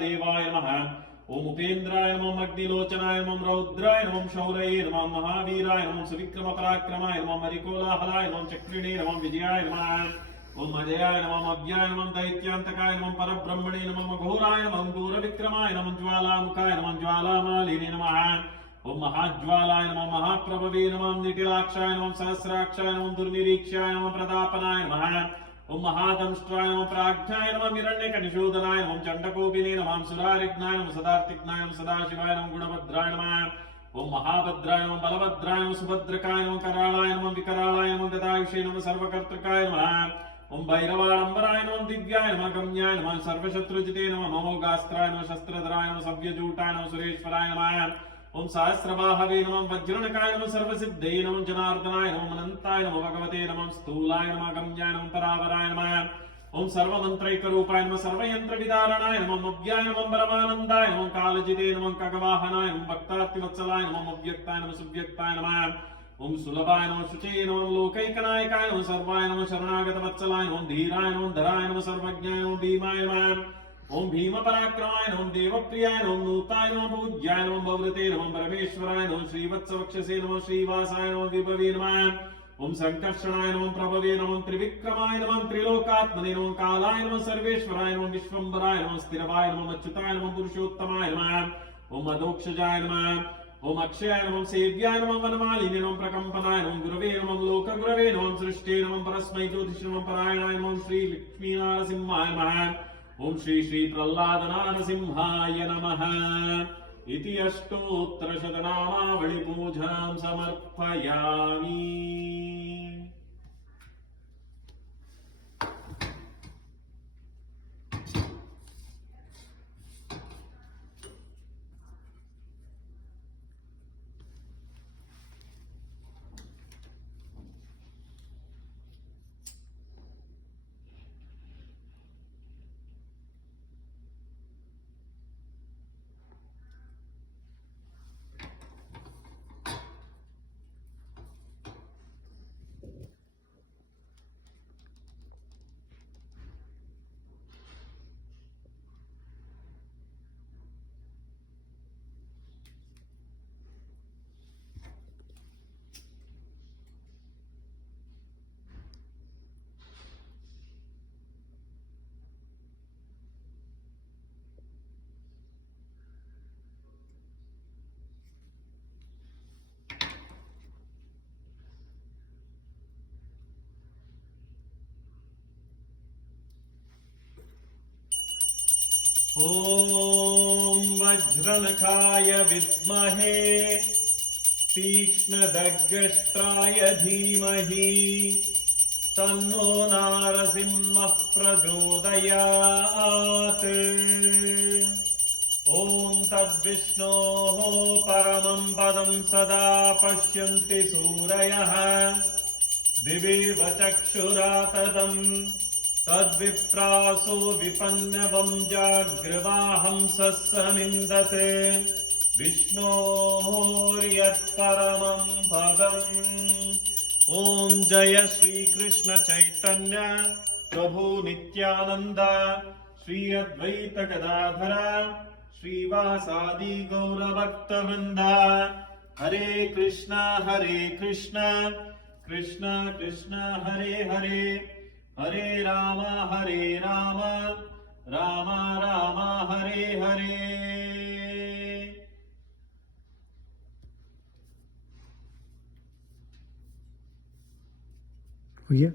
देवाय नमः। ओम उपेन्द्राय नमः, अग्निलोचनाय नमः, रौद्राय नमः, शौरये नमः, महावीराय नमः, सुविक्रम पराक्रमाय नमः, मरिकोलाहलाय नमः, चक्रिणे नमः, विजयाय नमः। ओम अजयाय नमः, अव्याय नमः, दैत्यांतकाय नमः, परब्रह्मणे नमः, घोराय नमः, घोरविक्रमाय नमः, ज्वालामुखाय नमः, ज्वालामालिने नमः। ओम महाज्वालाय नमः, महाप्रभवे नमः, निटिलाक्षाय नमः, सहस्राक्षाय नमः, दुर्निरीक्षाय नमः, प्रतापनाय नमः। ओम महादंष्ट्राय नमः, प्राज्ञाय नमः, हिरण्यकनिशोधनाय नमः, चण्डकोपिने नमः, सुरारिघ्नाय नमः, सदार्तिघ्नाय नमः, सदाशिवाय नमः, गुणभद्राय नमः। ओम महाभद्राय नमः, बलभद्राय नमः, सुभद्रकाय नमः, करालाय नमः, विकरालाय नमः, गदायुषे नमः, सर्वकर्तृकाय नमः। ओम भैरवाडम्बराय नमः, दिव्याय नमः, गम्याय नमः, सर्वशत्रुजिते नमः, ममोगास्त्राय नमः, शस्त्रधराय नमः, सव्यजूटाय नमः, सुरेश्वराय नमः। ओम सहस्रबाहवे नमः, वज्रणकाय नमः, सर्वसिद्धे नमः, जनार्दनाय नमः, अनंताय नमः, भगवते नमः, स्थूलाय नमः, गम्याय नमः, परावराय नमः। ओम सर्वमंत्रैकरूपाय नमः, सर्वयंत्रविदारणाय नमः, अव्याय नमः, परमानंदाय नमः, कालजिते नमः, खगवाहनाय नमः, भक्तार्तिवत्सलाय नमः, अव्यक्ताय नमः, सुव्यक्ताय नमः। ओम सुलभाय नमः, शुचे नमः, लोकैकनायकाय नमः, सर्वाय नमः, शरणागतवत्सलाय नमः, धीराय नमः, धराय नमः, सर्वज्ञाय नमः, भीमाय नमः। ओम भीम पराक्रमाय नमः, देवप्रियाय नमः, नूताय नमः, पूज्याय नमः, भवृते नमः, परमेश्वराय नमः, श्रीवत्सवक्षसे नमः, श्रीवासाय नमः, विभवे नमः। ओम संकर्षणाय नमः, प्रभवे नमः, त्रिविक्रमाय नमः, त्रिलोकात्मने नमः, कालाय नमः, सर्वेश्वराय नमः, विश्वम्भराय नमः, स्थिरवाय नमः, अच्युताय नमः, पुरुषोत्तमाय नमः। ओम अधोक्षजाय नमः। ओम अक्षयाय नमः, सेव्याय नमः, वनमालिने नमः, प्रकंपनाय नमः, गुरवे नमः, लोकगुरवे नमः, सृष्टे नमः, परस्मै ज्योतिष नमः, परायणाय नमः, श्री लक्ष्मी नारसिंहाय नमः। ओम श्री श्री प्रह्लाद नारसिंहाय नमः इति अष्टोत्तरशतनामावळि पूजां समर्पयामि। ओम वज्रनखाय विद्महे तीक्ष्णदग्गष्ट्राय धीमहि तन्नो नारसिंहः प्रचोदयात्। ओम तद्विष्णोः परमं पदं सदा पश्यन्ति सूरयः दिवेव चक्षुरा तदम् तद्विप्रासो विपन्नवं जाग्रवाहंसः समिन्दते विष्णोर्यत्परमं पदम्। ओम जय श्री कृष्ण चैतन्य प्रभु नित्यानंद श्री अद्वैत गदाधर श्रीवासादि गौरभक्तवृंद। हरे कृष्णा कृष्णा कृष्णा हरे हरे, हरे राम राम राम हरे हरे। हो गया।